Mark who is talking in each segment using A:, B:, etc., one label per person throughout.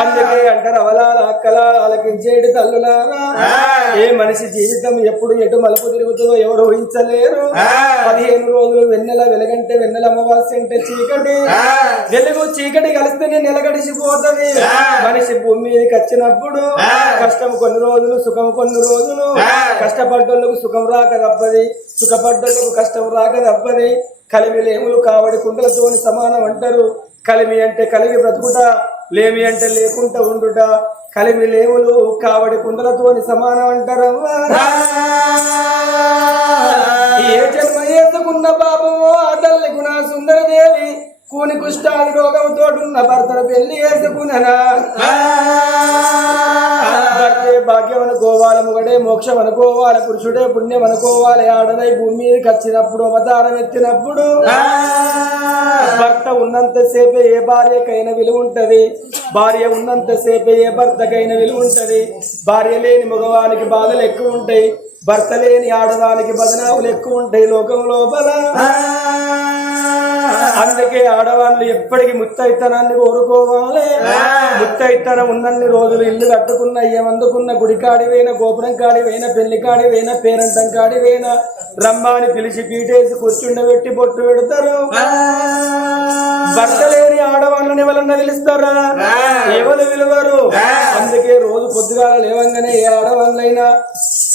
A: అందుకే అంటారు అవలాల అక్కల ఆలకించేటి తల్లులారా. ఏ మనిషి జీవితం ఎప్పుడు ఎటు మలుపు తిరుగుతుందో ఎవరు ఊహించలేరు. పదిహేను రోజులు వెన్నెల వెలగంటే వెన్నెల అమావాస్య అంటే చీకటి. వెలుగు చీకటి కలిస్తేనే నిలగడిసిపోతది మనిషి భూమి మీదకి వచ్చినప్పుడు కష్టం కొన్ని రోజులు సుఖం కొన్ని రోజులు. కష్టపడ్డోళ్ళకు సుఖం రాక తప్పది. సుఖపడ్డోళ్ళకు కష్టం రాక తప్పది. కలిమి లేములు కావడి కుండలతోని సమానం అంటారు. కలిమి అంటే కలిగి బ్రతుకుట. లేమి అంటే లేకుండా ఉండుట. కలిమి లేములు కావడి కుండలతోని సమానం అంటారవ్వా. ఏ జన్మ ఏసుకున్న పాపమో ఆ తల్లి గుణ సుందరదేవి. కూని కుష్టాది రోగంతో ఉన్న భర్తను పెళ్ళి చేసుకుననా. భర్తే భాగ్యం అనుకోవాలి మొగడే మోక్షం అనుకోవాలి పురుషుడే పుణ్యం అనుకోవాలి ఆడదై భూమి మీదకి వచ్చినప్పుడు అవతారం ఎత్తినప్పుడు. ఉన్నంతసేపే ఏ భార్యకైనా విలువ ఉంటది. భార్య ఉన్నంత సేపే ఏ భర్తకైనా విలువ ఉంటది. భార్య లేని మగవానికి బాధలు ఎక్కువ ఉంటాయి. భర్త లేని ఆడదానికి బదనాములు ఎక్కువ ఉంటాయి. లోకంలో అందుకే ఆడవాళ్ళు ఎప్పటికీ ముత్తైతనాన్ని కోరుకోవాలి. ముత్తైతనం ఉన్నన్ని రోజులు ఇల్లు కట్టుకున్న ఏమందుకున్న గుడి కాడివైన గోపురం కాడివైన పెళ్ళి కాడివైన పేరంటం కాడివైన రమ్మాని పిలిచి పీటేసి కూర్చుండబెట్టి బొట్టు పెడతారు. భర్త లేని ఆడవాళ్ళని ఎవరన్నా పిలుస్తారా? ఎవరు విలువరు అందుకే రోజు పొద్దుగాల లేవంగానే ఏ ఆడవాళ్ళైనా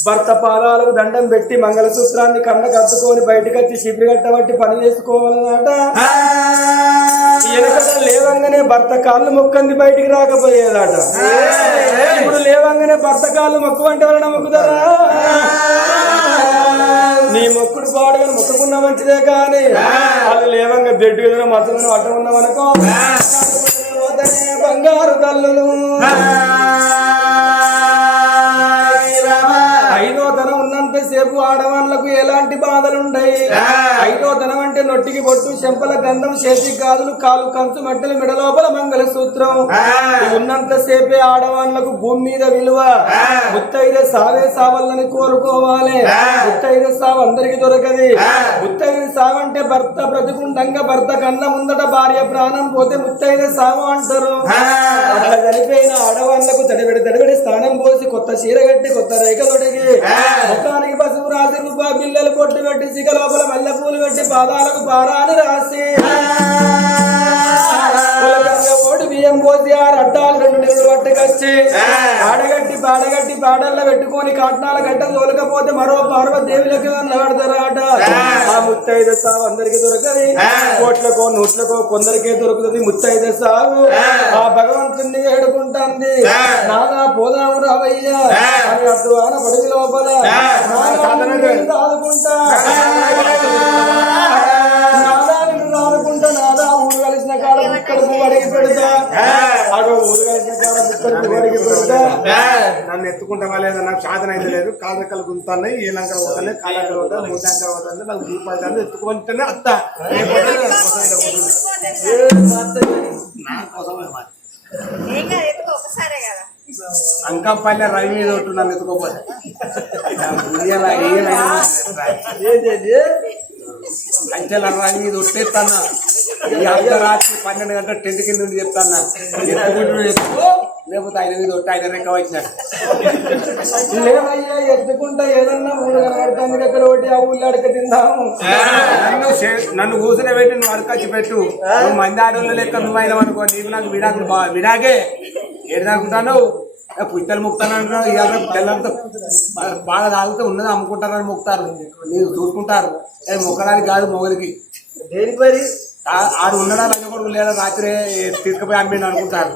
A: భర్త పాదాలకు దండం పెట్టి మంగళసూత్రాన్ని కన్న కట్టుకొని బయటకు వచ్చి శిబిరి కట్టబట్టి పని చేసుకోవాలన్నట వెనకట లేవంగానే భర్త కాళ్ళు మొక్కంది బయటికి రాకపోయేదట. ఇప్పుడు లేవంగానే భర్త కాళ్ళు మొక్కు అంటే మొక్కుతారా? నీ మొక్కుడు పాడుగా మొక్కకున్న మంచిదే కానీ వాళ్ళు లేవంగా బెడ్ మీద మచ్చలను అడ్డం ఉన్నామనుకో బంగారు తల్లులు. ఎలాంటి ఐదో ధనం అంటే నొట్టికి బొట్టు చెంపల గంధం చేతి గాజులు కాలు కంచు మట్టెలు మెడ లోపల మంగళ సూత్రం ఉన్నంత సేపే ఆడవాళ్ళకు భూమి మీద విలువ. ముత్తైద సావే సావాలని కోరుకోవాలి. ముత్తైద సావు అందరికి దొరకది. ముత్తైద సావు అంటే భర్త బ్రతుకుండంగా భర్త కన్న ముందట భార్య ప్రాణం పోతే ముత్తైద సావు అంటారు. అట్లా చనిపోయిన ఆడవాళ్ళకు తడిబెడి తడిబెడి స్నానం పోసి కొత్త చీర కట్టి కొత్త రేఖ తొడిగి ముఖానికి పసుపు రాసి రూపా పిల్లలు పొట్టు పెట్టి సిగ లోపల మల్లె పూలు పెట్టి పాదాలకు పారాలు రాసి. ఓడి బియ్యం పోసి ఆ రడ్డాలు పట్టుకొచ్చి ఆడగట్టి పాడగట్టి పాడల్లో పెట్టుకొని కాట్నాల గడ్డ తోలకపోతే మరో పార్వదేవులకు నిలబడతారట? ఆ. ముత్తైద సాగు అందరికి దొరకది. కోట్లకో నూట్లకో కొందరికే దొరుకుతుంది ముత్తైద సాగు ఆ. భగవంతుణ్ణి వేడుకుంటుంది నాదా పోదాము రావయ్యా. అని అటు ఆన లోపల. ఆదుకుంటా. అడిగి పెడతా. అడిగి పెడతా
B: నన్ను ఎత్తుకుంటా వాళ్ళేదో నాకు సాధన అయితే లేదు. కాళ్ళ రెక్కలు గుంతున్నాయి ఏ లంకలు పోతున్నాయి కాళ్ళ రెక్కలు పోతాయి మూడు లంకలు పోతుంది నాకు దీపాలు ఎత్తుకుంటేనే అత్త. అంకంపల్లె రవి మీద ఒకటి నన్ను ఎత్తుకోపోతే. అంచెల రవి మీద ఒట్టేస్తాను ఈ అర్ధరాత్రి పన్నెండు గంటల టెంట్ కింద నుండి చెప్తాను లేకపోతే ఆయన మీద ఒట్టి ఆయన రెక్క వచ్చినాడు
A: లేవయ్యా ఎత్తుకుంటా ఏదన్నా ఊరు కనబడుతుంది ఎక్కడ ఒకటి ఆ ఊళ్ళో అడక తిందాము.
B: నన్ను నన్ను కూర్చుని పెట్టి నువ్వు అడకొచ్చి పెట్టు. నువ్వు మంది ఆడోళ్ళ లెక్క నువ్వు అయినా అనుకో నీకు నాకు విడాకులు బా విడాకే. ఏడు దాకుంటాను పుస్తలు ముక్తాను అంటున్నావు. ఇవాళ బా- బాగా తాగితే ఉన్నది అమ్ముకుంటారని మొక్కుతారు. నీకు చూసుకుంటారు. ఏ మొక్కడానికి కాదు మొగలికి.
A: దేనికి మరి?
B: ఆడు ఉన్నడా లంగ కొడుకు లేదా రాత్రి తీసుకుపోయి అమ్మిండు అనుకుంటారు.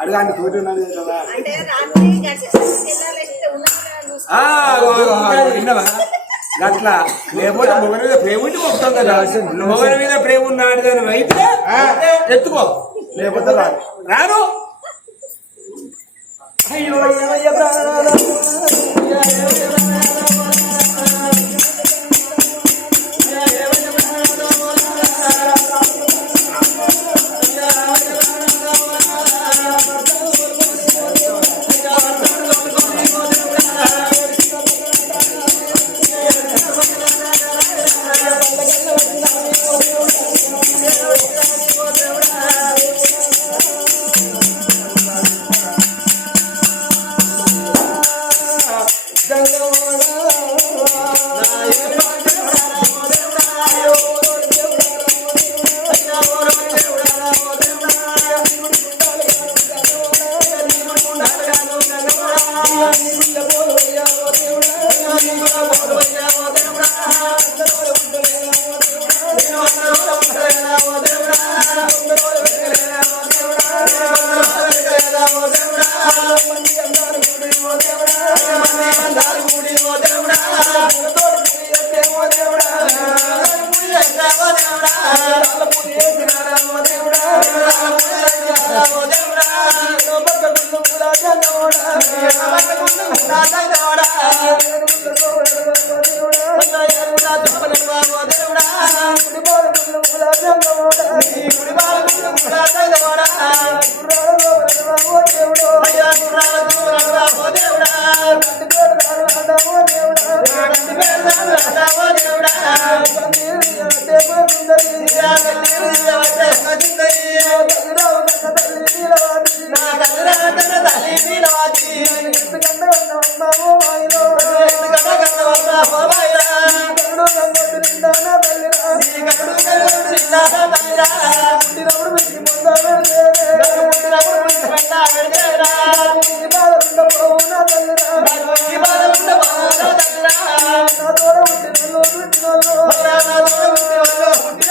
B: అడుగు తోటి కదా. విన్నావా? అట్లా. లేకపోతే మొగల మీద ప్రేమ ఉంటే మొత్తం కదా. మొగల మీద ప్రేమ ఉన్నాడు దాని అయితే ఎత్తుకో. లేకపోతే రాను రాను.
A: అయ్యో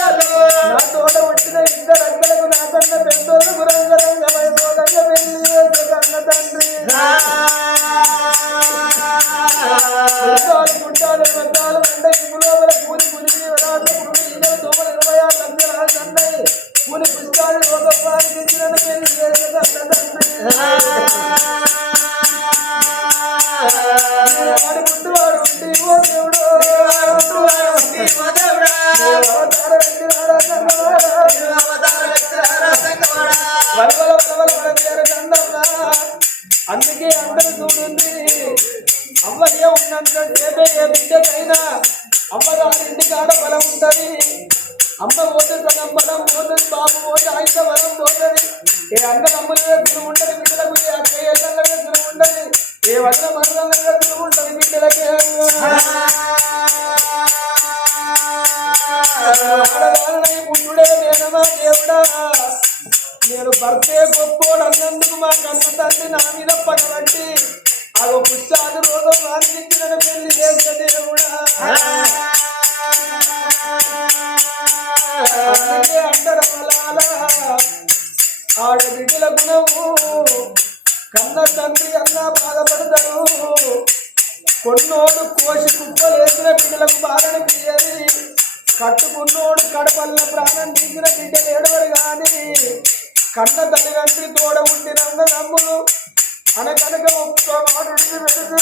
A: నా తోడ పుట్టిన ఇద్దరు అక్కలకు నా కన్న పెద్దోళ్ళు గురంగరంగ వైభోగంగా పెళ్ళి చేసే కన్న తండ్రి గుట్టాలు గుట్టాలు గుట్టాలు అంటే ఇంపు లోపల కూలి వరాలు పురుగు ఈగలు దోమలు ఇరవై ఆరు లక్షలు కన్నాయి కూలి పుష్పాలు ఒక వారికి ఇచ్చిన పెళ్ళి చేసే కన్న తండ్రి వాడి ముందు వాడు ఉండి ఓ దేవుడు వాడు ముందు వాడు ఉండి అందుకే అందరు చూడుంది అవ్వదే ఉన్నంత సేపే ఏ బిడ్డకైనా అమ్మగారి ఇంటికి ఆడ బలం ఉంటది. అమ్మ పోతే సగం బలం పోతుంది బాబు పోతే ఆయన బలం పోతుంది. ఏ అన్న అమ్మల దగ్గర ఉంటది బిడ్డలకు ఏ అక్కయ్య ఏళ్ళ ఉంటది. ఏ వల్ల మరణం దగ్గర ఉంటది బిడ్డలకే. ఆడవాళ్ళని పుట్టుడే నేనమా దేవుడా? నేను భర్తే గొప్పోడు అన్నందుకు మా కన్న తండ్రి నా మీద పడబట్టి అవి పుష్టాది రోగం వారికిచ్చిన పెళ్ళి చేసే దేవుడా. అందుకే అంటరమలాల ఆడబిడ్డల గుణము కన్న తండ్రి అన్న బాధపడతారు. కొన్నోడు కోసి కుప్పలేసిన బిడ్డలకు బాధను తీయది కట్టుకున్నోడు కడపల్ల ప్రాణం తీసిన బిడ్డ ఏడవడు గాని కన్న తల్లిదండ్రి తోడ ఉండిన నమ్ములు. అనకనక ఒక్క మాట పెడుతూ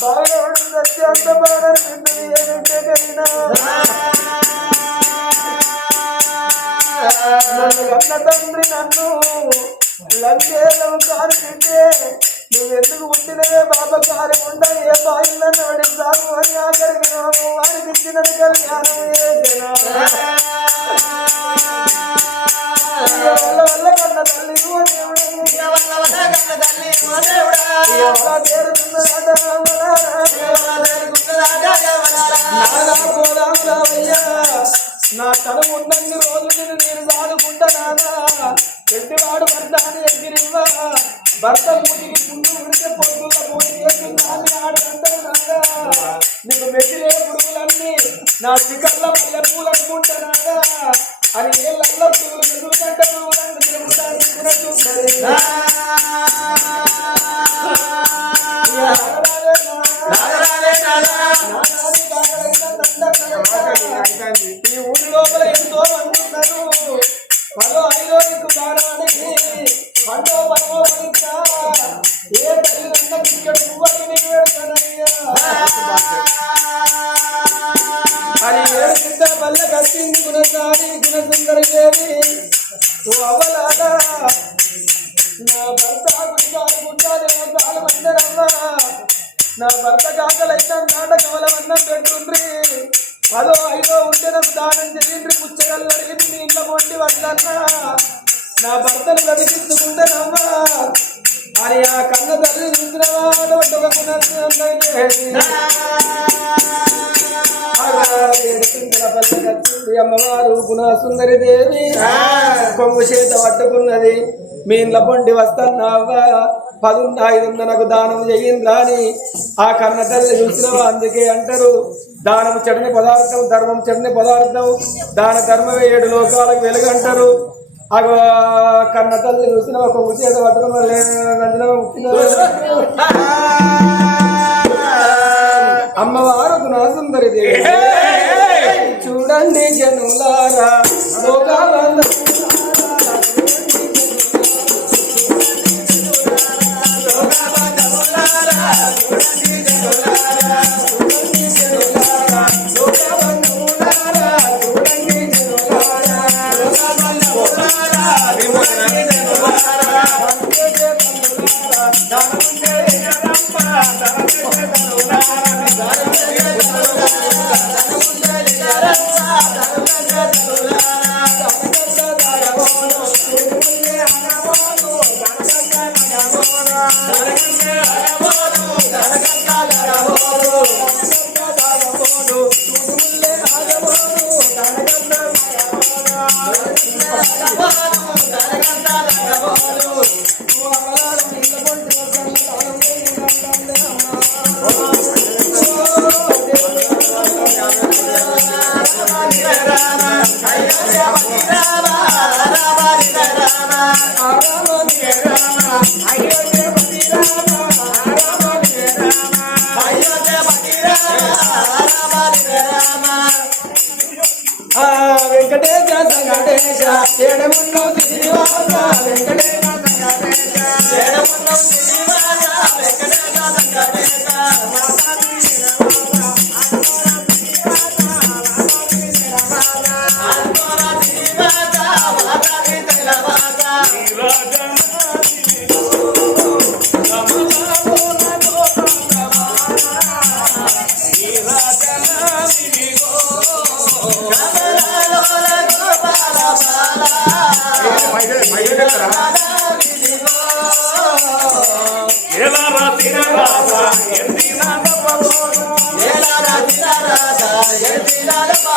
A: బాగా సత్యాంత బాగా బిడ్డలు ఏమిటే కలిగినా నన్ను కన్న తండ్రి నన్ను లంకేలం కారుకుంటే నువ్వెందుకు పుట్టినవే బాబా కారు ఉండ ఏ బాయిలను వాడి సాగు అని ఆఖరికి రాము వారికి ఇచ్చిన కళ్యాణం వల్ల కన్న తల్లి దేవుడు? పోదాం రావయ్యా. నా తల ఉన్నన్ని రోజులు నేను వాడుకుంటానా ఎట్టివాడు భర్త ఎగిరివ్వా. భర్త మూటికి ముందు విడితే పొద్దుల పోయి చేస్తున్నాను ఆడు నీకు మెచ్చిరే పురుగులన్నీ నా శిఖర్ల మల్లె పూలు అనుకుంటానాగా అని ఏళ్ళల్లో పురుగులు ఎందుకంటే పురుగులన్నీ తిరుగుతాను తిరుగుతుంది కట్టింది గుణసారి గుణసుందరదేవి ఓ అవలాగా నా భర్త గుండాలు గుండాలేమో చాలు నా భర్త కాకలైతే నాట కవలమన్నం పెట్టుండ్రి. అదో ఐదో ఉంటే నాకు దానం చేయండి పుచ్చగల్లడి మీ ఇంట్లో వండి వడ్లన్నా నా భర్తను గడిపించుకుంటానమ్మా అని ఆ కన్న తల్లి చూసిన వాడు
C: అమ్మవారు గుణసుందరి దేవి. కొంగు చేత పట్టుకున్నది. మీ ఇంట్లో పొండి వస్తాన్నావా పదున్న ఐదున్న నాకు దానం చెయ్యింది అని ఆ కన్న తల్లి చూసినవా? అందుకే అంటారు. దానం చెడని పదార్థం ధర్మం చెడని పదార్థం. దాన ధర్మమే ఏడు లోకాలకు వెలుగంటారు ఆ కన్న తల్లి చూసినవా కొంగు చేత పట్టుకున్న నందినవ అమ్మవారు గుణ సుందరి దేవి చూడండి జనులారా లోకాలందరూ వెంకటేశ సంకటేశ ఏడమున్నో శ్రీనివాస వెంకటేశ సంకటేశ ఏడమున్నో శ్రీనివాస.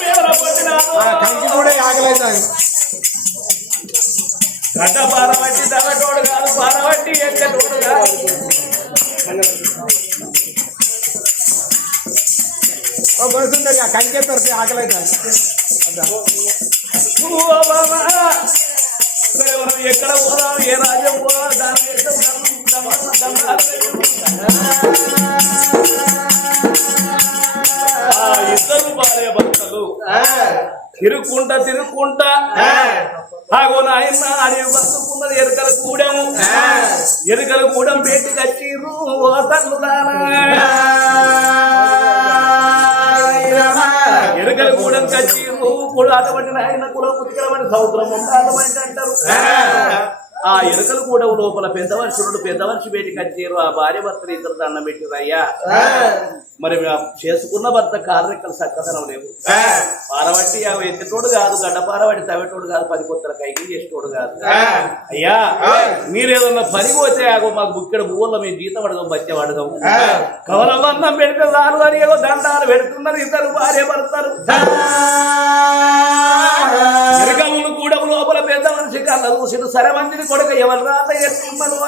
D: మేడల పొట్టినాను
C: కూడా ఆకలేదు
D: గడ్డ పారబట్టి తలటోడు కాదు పారబట్టి కాదు.
C: బరుతుండే కంకే తరఫు ఆకలేదు
D: ఎక్కడ పోదాం ఏ రాజ్యం పోదాం దాని ఇద్దరు భార్య భర్తలు. తిరుక్కుంటా తిరుక్కుంటా. ఆగో నాయన అడవి బతుకున్నది ఎరుకల కూడము ఎరుకల కూడం పెట్టి తల్లులారా ఎరుకల కూడం కచ్చిర్రు కూడా అటువంటి నాయన కుల పుతికలమని సౌత్రం ఉండాలమంటే అంటారు. ఆ ఎరుకలు కూడా లోపల పెద్ద వర్షుడు పెద్ద వర్షి బయటికి వచ్చారు ఆ భార్య భర్తలు ఇద్దరు దండం పెట్టారు అయ్యా మరి చేసుకున్న భర్త కార్మికులు చక్కదనం లేవు. పారబట్టి అవి ఎత్తటోడు కాదు గడ్డ పారబట్టి తవ్వేటోడు కాదు పది కొత్తల కైకి చేసేటోడు కాదు. అయ్యా మీరు ఏదన్నా పని పోతే ఆగో మాకు బుక్కడ బువ్వల్లో మేము జీతం అడగం బచ్చ అడగం. కవలబంధం పెడితే చాలు అని ఏదో దండాలు పెడుతున్నారు ఇద్దరు భార్య భర్తలు. కూడా లోపల పెద్ద మనిషి కళ్ళ చూసిన సరే మందిని కొడుక ఎవరు రాత ఎత్తున్నారు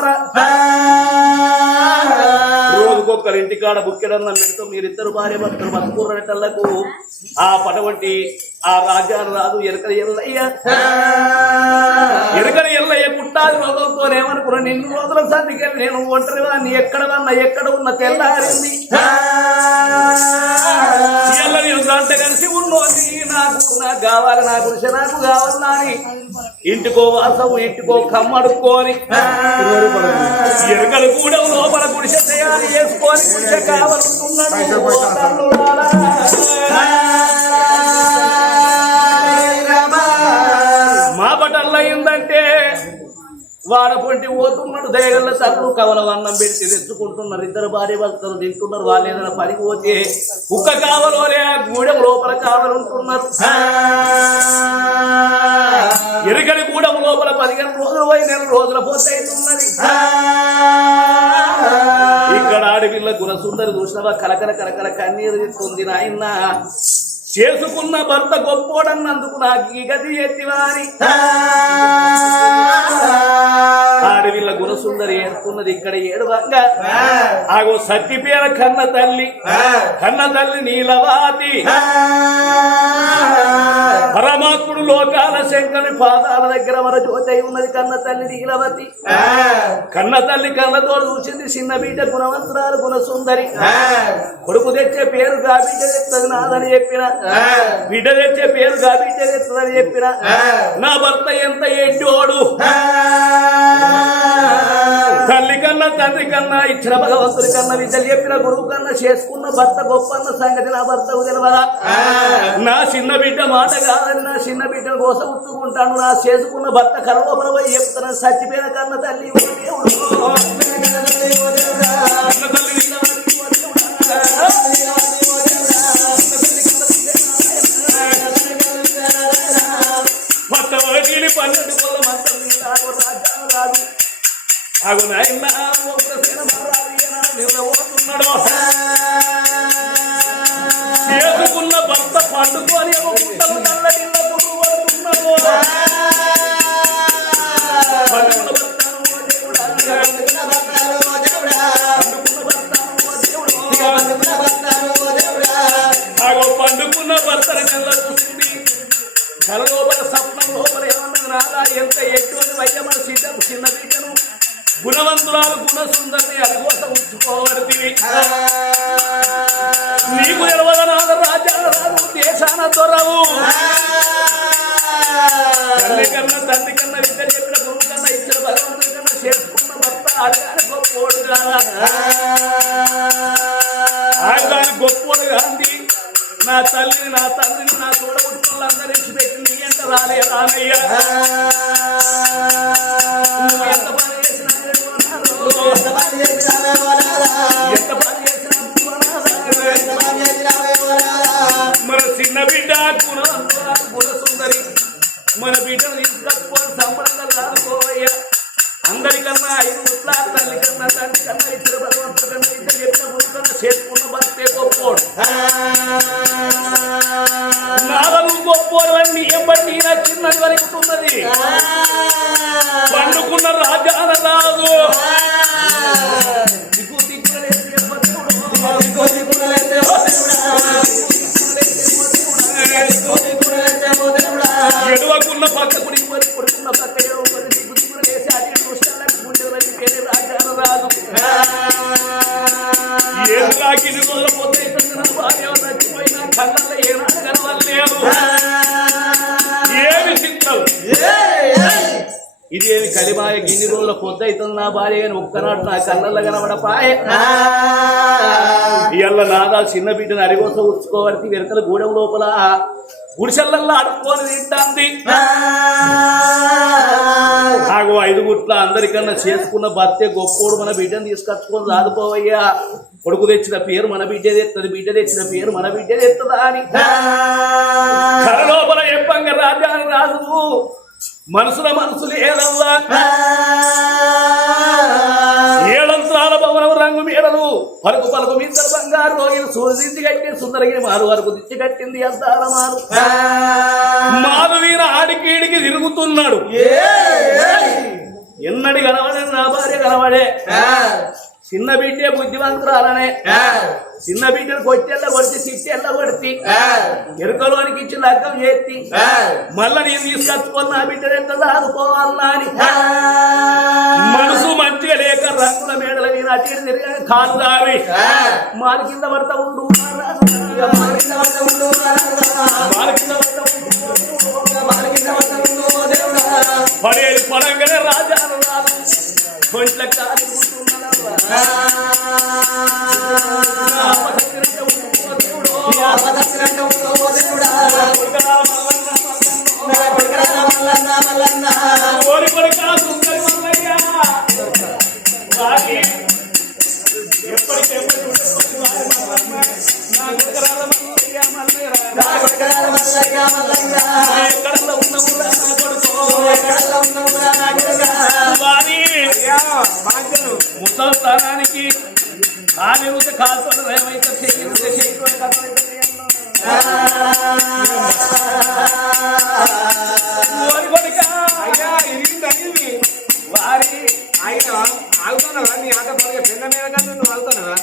D: రోజుకొక్కరు ఇంటికాడ బుక్కెడన్న పెడుతూ మీరిద్దరు భార్య భర్తలు బతుకుర్రటళ్ళకు ఆ పటువంటి ఆ రాజ్యాలు రాదు ఎరకల ఎల్లయ్య ఎరకల ఎల్లయ్య పుట్టాది రోజులతో ఏమనుకున్నా నిన్ను రోజుల సందికి నేను ఒంటరి నీ ఎక్కడ ఉన్నా ఎక్కడ ఉన్న తెల్లారింది? గంట కలిసి ఉన్నోది. నాకు నాకు కావాలి నా గురిసె నాకు కావాలి నాని ఇంటికో వాసం ఇంటికో కమ్మడుకోని ఎరుకలు కూడా లోపల గుడిసె తయారు చేసుకొని గుడిసె కావాలనుకున్నాడు వాడపంటి పోతున్నాడు దయగల్ల తల్లు కవల అన్నం పెట్టి తెచ్చుకుంటున్నారు ఇద్దరు భార్య భర్తలు తింటున్నారు వాళ్ళు ఏదైనా పనికి పోతే కుక్క కావలోనే ఆ గూడెం లోపల కావాలంటున్నారు ఎరుకని గూడెం లోపల పదిహేను రోజులు పోయి నెల రోజుల పోతే అవుతున్నది ఇక్కడ ఆడపిల్ల గురసుందరి చూసినవా? కలకల కలకల కన్నీరు తిస్తుంది నాయన. చేసుకున్న భర్త గొప్పోడన్నందుకు నాకు ఈ గతి ఎత్తివారి. ఆడవిల్ల గుణసుందరి ఏడుతున్నది ఇక్కడ ఏడువంగా ఆగో సత్తిపేర కన్న తల్లి. కన్న తల్లి నీలవాతి. పరమాత్ముడు లోకాల శంకరుని పాదాల దగ్గర మన జ్యోతి ఉన్నది కన్న తల్లి నీలవతి. కన్న తల్లి కళ్ళతో చూసింది చిన్న బిడ్డ గుణవంతురాలు గుణసుందరి. కొడుకు తెచ్చే పేరు గా బిడ్డ తెత్తది నాదని చెప్పిన. బిడ్డ తెచ్చే పేరు గా బిడ్డ తెత్తదని చెప్పిన. నా భర్త ఎంత ఎడ్డోడు తల్లి కన్నా తండ్రి కన్నా ఇచ్చిన భగవంతుడి కన్నా విద్యలు చెప్పిన గురువు కన్నా చేసుకున్న భర్త గొప్ప అన్న సంగతి నా భర్తకు తెలియదా నా చిన్న బిడ్డ మాట కాదని నా చిన్న బిడ్డ కోసం ఉత్తుకుంటాను. నా చేసుకున్న భర్త కరలోపల పోయి చెప్తాను. చచ్చిపోయిన కన్న తల్లి పన్నెండు కొల్ల మొత్తం నీలాగో రాజ్యాలు అగునైనా అగు చేసుకున్న భర్త పండుకొని ఏమో గుంటలు నల్లడిల్ల గురువు పడుతున్నాడు? గుణవంతురాలు గుణసుందరిని అదిగోస ఉంచుకోవలసింది నీకు ఎరవదనాల రాజ్యాల రాజు దేశాన దొరవు. తల్లి కన్నా తండ్రి కన్నా విద్య చెప్పిన గురువు కన్నా ఇచ్చిన భగవంతుడి కన్నా చేసుకున్న భర్త ఆడగాని గొప్పోడు కాదా? గొప్పోడు గాంధీ నా తల్లిని నా తండ్రిని నా తోడబుట్టుకున్న అందరించి పెట్టి నీ ఎంత రాలే రానయ్యా బిడ్డ గుణవంతురా గుణసుందరి మన బిడ్డను తీసుకొచ్చుకొని సంబరంగా రాదుకోవయ్యా అందరికన్నా ఐదు ముట్ల తల్లి కన్నా తండ్రి కన్నా ఇద్దరు భగవంతుడు కన్నా ఇద్దరు చెప్పిన గురువు కన్నా చేసుకున్న భర్తే గొప్పోడు. నాదలు గొప్పోడు అని నీ ఎంబడి నీ నచ్చినది వరకుతున్నది పండుకున్న తాకిని మొదలపోతే ఏమి కలిబాయ గిన్ని రోజుల పొద్దు అవుతుంది నా భార్య కానీ ఒక్కనాడు నా కళ్ళల్లో కనబడపాయ. నాదా చిన్న బిడ్డను అరిగోస ఉంచుకోవడానికి వెనకల గూడెం లోపల గుడిసెల్లల్లో అడుక్కొని తింటాంది. ఆగో ఐదు గుట్ల అందరికన్నా చేసుకున్న భర్తే గొప్పోడు మన బిడ్డను తీసుకొచ్చుకొని రాదుకోవయ్యా కొడుకు తెచ్చిన పేరు మన బిడ్డ తెత్తది బిడ్డ తెచ్చిన పేరు మన బిడ్డ తెత్తదా అని. కర లోపల ఎప్పంగా రాజాని రాజు మనసుల మనసు లేదల్లా. ఏడంత్రాల భవనం రంగు మీడలు పలుకు పలుకు మీద బంగారు రోజులు సూర్యుడి కట్టి సుందరగి మారు వరకు దిచ్చి కట్టింది అంతాల మారు. మాధవీన ఆడికీడికి తిరుగుతున్నాడు. ఎన్నడి కనబడే నా భార్య కనబడే చిన్న బిడ్డే బుద్ధివంతురాలనే చిన్న బిడ్డను కొట్టెల్ల కొడితే చిట్టెల్ల కొడితే ఎరుకలోనికి ఇచ్చి లగ్గం చేతి మళ్ళా నేను తీసుకొచ్చుకొని నా బిడ్డను ఎంత దాదుకోవాలన్నా అటు ఇటు తిరిగి కాలు దారి మారి కింద పడతా ఉండు. మారి కింద పడతా ఉండు. మారి కింద పడతా ఉండు. పడేది పడంగానే రాజాను రాదు కొంచెం కాదు కోరి కొడుకా సుందరి మల్లయ్య. ముసలి స్థానానికి కాలు ఎగుతే కాలుతో ఏమైతే కొడుకా
B: అయ్యా ఇరిగింది
D: వారి
B: ఆయన ఆగుతున్నావా? నీ ఆట బాగా పెద్ద మీద కన్నా నువ్వు ఆగుతున్నావా?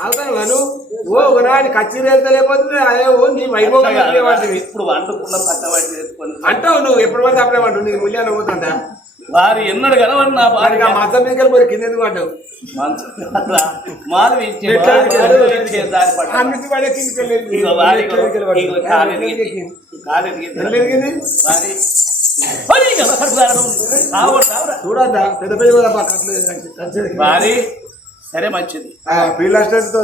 B: ఆగుతున్నావా నువ్వు? ఓ ఒకనాడు కచ్చి లేకపోతే అదే ఓ నీ వైభోగం వాటివి
D: ఇప్పుడు వండుకున్న చేసుకొని
B: అంటావు నువ్వు ఎప్పుడు పడితే అప్పుడే వాడు నీకు ముల్యాన్ని పోతుందా
D: వారి ఎన్నడు కలవని నా భార్య?
B: మద్దం మీద పోయి కింద ఎందుకు పడ్డావు?
D: మరి.
B: చూడద్దా? పెద్ద.
D: వారి సరే మంచిది.
B: ఫీల్డ్ అసిస్టెంట్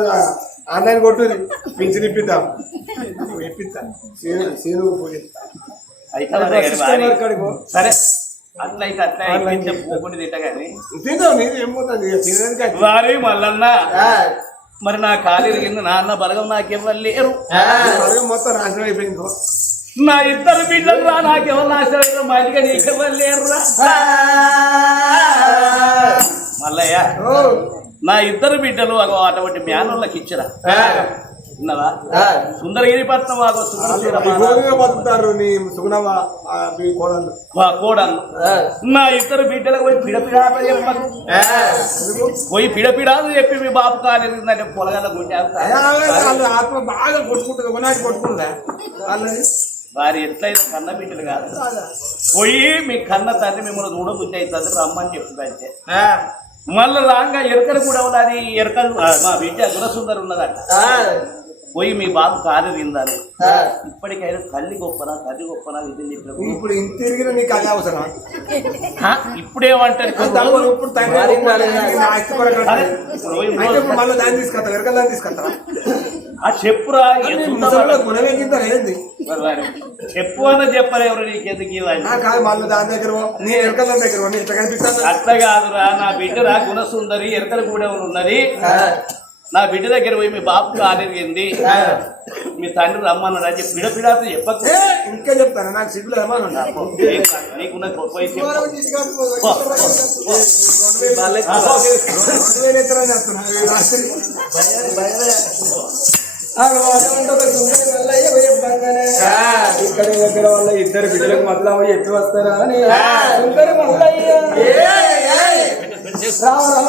B: ఆన్లైన్ కొట్టు పింఛన్ ఇప్పిద్దాం? ఇప్పిస్తా. సీను సీను పోయి.
D: అయితే మరి కానీ
B: సిస్టమ్
D: వారి
B: వర్క్ అడిగో.
D: సరే. అట్లా పోకుండా తిట్టగాని
B: తింటావు.
D: వారి మల్లన్న.
B: ఆ,
D: మరి నా కాలు ఎరిగింది నాన్న బలగం నాకెవ్వరు లేరు.
B: మొత్తం నాశనం అయిపోయింది.
D: నా ఇద్దరు బిడ్డలు రా నాకెవరు నాశనం మంచిగా నీకెవ్వరు లేరురా. మల్లయ్య.
B: ఓ,
D: నా ఇద్దరు బిడ్డలు అగో అటువంటి మేనోళ్ళకి ఇచ్చిరా.
B: ఆ.
D: సుందరగిరి పట్నం ఆగో
B: నీ
D: ఇద్దరు బిడ్డలకు పోయి పిడపిడాలు చెప్పకు
B: ఆ,
D: పోయి పిడపిడాలు చెప్పి మీ బాబు కాలేదంటే పొలగల
B: వాళ్ళని
D: వారి ఎట్లయితే కన్న బిడ్డలు కాదు. పోయి మీ కన్న తండ్రి మిమ్మల్ని చూడబుద్ధి అవుతుంది రమ్మని చెప్తుందంటే. మళ్ళీ రాగా ఎరకలు కూడా ఉన్నది ఎరకలు. మా బిడ్డ గుణసుందరు ఉన్నదట.
B: ఆ,
D: పోయి మీ బాబు కారు తిందాలి.
B: ఆ.
D: ఇప్పటికైనా తల్లి గొప్పనా తల్లి గొప్పనా ఇది
B: ఇప్పుడు ఇంత తిరిగిన నీకు అదే అవసరం
D: ఇప్పుడేమంటారు
B: ఇప్పుడు దాన్ని తీసుకొస్తా వెనకాల దాన్ని తీసుకొస్తారా
D: చెప్పురా చెప్పు అన్న చెప్పలేవరు నీకెందుకు
B: మళ్ళీ దాని దగ్గర
D: అట్లా కాదురా నా బిడ్డరా గుణసుందరి ఎరకల కూడా ఉన్నది. నా బిడ్డ దగ్గర పోయి మీ బాబు కాలేదింది మీ తండ్రి రమ్మన్నాడు అని చెప్పి పిడపిడాతో చెప్పకు.
B: ఇంకా చెప్తాను? నాకు సిగ్గులు
D: నీకున్న పోయి
A: ఇక్కడ దగ్గర వాళ్ళ ఇద్దరు బిడ్డలకు మళ్ళా చెప్పి వస్తారా అని సుందరి మల్లయ్య రామ రామ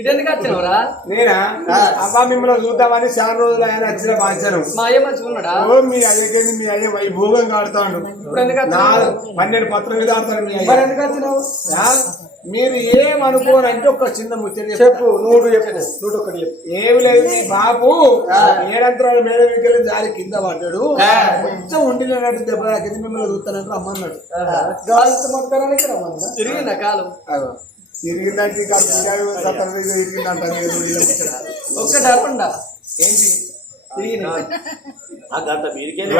E: ఇటెందుకు వచ్చినవరా?
B: నేనా? అబ్బా మిమ్మల్ని చూద్దామని చాలా రోజులు ఆయన వచ్చిన బాంచను
E: మా అయ్య మంచిగా ఉన్నాడా?
B: ఓ మీ అయ్యకేంది మీ అయ్య వైభోగం కాడుతాడు.
E: ఇప్పుడు ఎందుకు
B: నా
E: వచ్చినావు?
B: పన్నెండు పత్రం మీద ఆడతాడు మీ
A: మరి
B: అయ్య
A: ఎందుకు వచ్చినావు?
B: మీరు ఏమనుకోనంటే ఒక చిన్న ముచ్చట.
A: చెప్పు నూడు చెప్పు నూట ఒకటి చెప్పు.
B: ఏమి లేదు మీ బాబు ఏడంతరాల మేడ వికెళ్ళి జారి కింద పడ్డాడు. కొంచెం ఉండినట్టు దెబ్బ తాకింది మిమ్మల్ని చూస్తానంటే రమ్మన్నాడు.
A: గాలితో మొక్కడానికి రమ్మన్నా
E: తిరిగిందా కాలం?
B: ఇరిగిందంటే ఇక్కడ పుట్టాడు, సత్తరు మీద తిరిగిందంట
E: ఒక్క డర్పండా
B: ఏంటి?
D: గంట మీరికెళ్ళి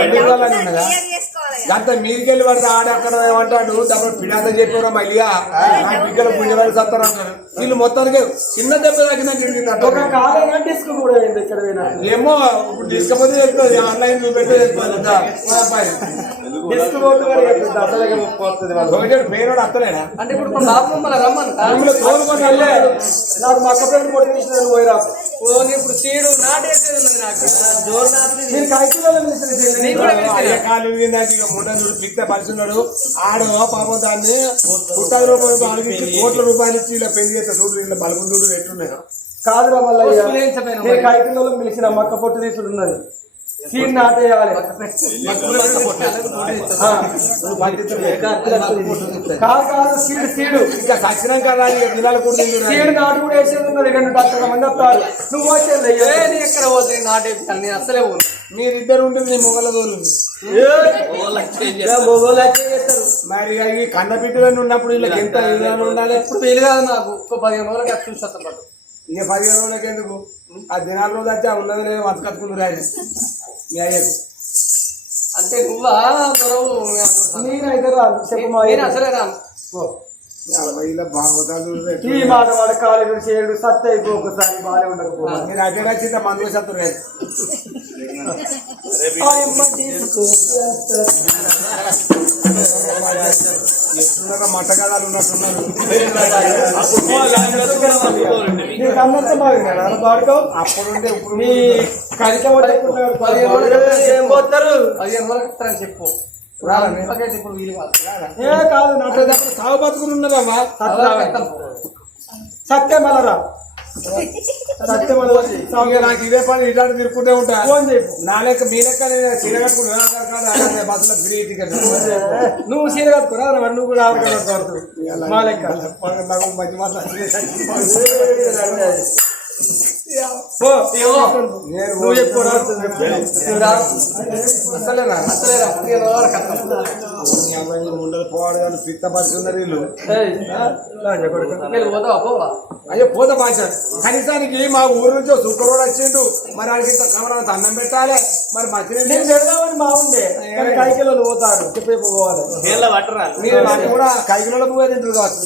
B: గంట పడితే ఆడ అక్కడ ఏమంటాడు? దెబ్బ పిడాత చెప్పారా మళ్ళీగా నా బిడ్డలు పుణ్యవాళ్ళు సత్తారు అంటారు వీళ్ళు మొత్తానికి చిన్న దెబ్బ
A: డిస్క్ కూడా
B: ఏమో ఇప్పుడు తీసుకపోతే చెప్తుంది ఆన్లైన్ చూపెట్టే
A: డిస్క్ చెప్తుంది. వాళ్ళు.
B: అత్తలేనా?
E: అంటే ఇప్పుడు
B: వెళ్ళే
A: నాకు మా అక్క పోయిరా.
E: ఓ, నీ ఇప్పుడు చీడు నాటేసేది ఉన్నది నాకు.
A: మీరు?
B: కాలు చూడు పిక్త పరిచున్నాడు ఆడు పాపం దాన్ని పుట్టాది రూపాయలు అడిగించి కోట్ల రూపాయలు ఇచ్చి ఇలా పెళ్ళి చేస్తా చూడు ఇలా చూడు ఎట్టున్నాయి
A: కాదురా నేను కైకిలో పిలిచిన మక్క పొట్టు తీసుడు ఉన్నది. సీన్ నాటేయాలి. కాదు కాదు సీడు సీడు
B: ఇంకా దినాలు కూడా తిందురు.
A: సీడు నాటు కూడా వేసేది ఉన్నది. రెండు డాక్టర్ మంది వస్తారు నువ్వు వచ్చేది
E: ఎక్కడ పోతే నాటేస్తాను నేను అసలే పోను.
B: మీరిద్దరు ఉంటుంది నీ మొగల తోలు.
A: మొగోళ్ళు చేస్తారు.
B: మరి కన్న బిడ్డలను ఉన్నప్పుడు వీళ్ళకి ఎంత ఉండాలి?
E: ఇప్పుడు వీలు కాదు నాకు. ఒక్క పదిహేను రోజులకి అచ్చు చూస్తాను పాటు
B: ఇక పదిహేను రోజులకి ఎందుకు? ఆ దినాల రోజు వచ్చి ఆ ఉన్నది లేదు మతకత్తుకుని రాయి మీ అయ్యకు
E: అంటే నువ్వా? నేను.
A: నేనైతే రాదు చెప్పు
E: అసలే రాను
A: ఈ మాట వాడు కాలేడు చేయడు సత్య అయిపో ఒకసారి బాగానే ఉండకపోవా
B: నేను అడ్డ వచ్చింది సత్తు ఎట్లున్నారో మట్టగాదాలు ఉన్నట్టున్నారు. అప్పుడుండే ఇప్పుడు
E: పదిహేను రోజులకి
A: ఏం
E: కాదు
A: కాదు నాకు
B: సాగు బతుకులు ఉన్నారమ్మా.
A: సత్యమలరా
B: నాకు ఇదే పని ఇలాంటి తిరుక్కుంటే ఉంటా
A: ఫోన్ చెప్పు
B: నా లెక్క మీ లెక్క చీర కట్టుకుంటున్నా బస్సులో ఫ్రీ టికెట్
A: నువ్వు సీర కట్టుకురా నువ్వు కూడా కడుతుంది మా లెక్క
B: నాకు మంచి
A: నువ్వు చెప్పుకోరా.
B: అసలేనా. మీ పోవడం వీళ్ళు.
E: పోతావా పోవా?
B: అయ్యో పోత భాష కనీసానికి మా ఊరు నుంచి శుక్రవాడు వచ్చిండు. మరి వాడికి ఇంత కమరాంత అన్నం పెట్టాలి. మరి
A: నేను పెడదామని కానీ కైకిలో పోతాడు పోవాలి.
B: మీరు నాకు కూడా కైకిలో పోయే తింటారు కావచ్చు?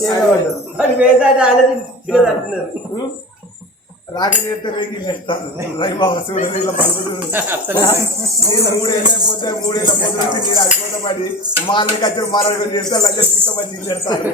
A: అది వేదాది ఆలోచించి
B: రాగి రేగి చేస్తాను రైబాబు చూడు ఇలా బల్బు నేను మూడేళ్ళ పోతే మూడేళ్ళ పోతే మీరు అడిపోతే పడి మా అన్నకి వచ్చి మారాడు చేస్తే లజ్జ పిట్ట మంచి చేస్తాను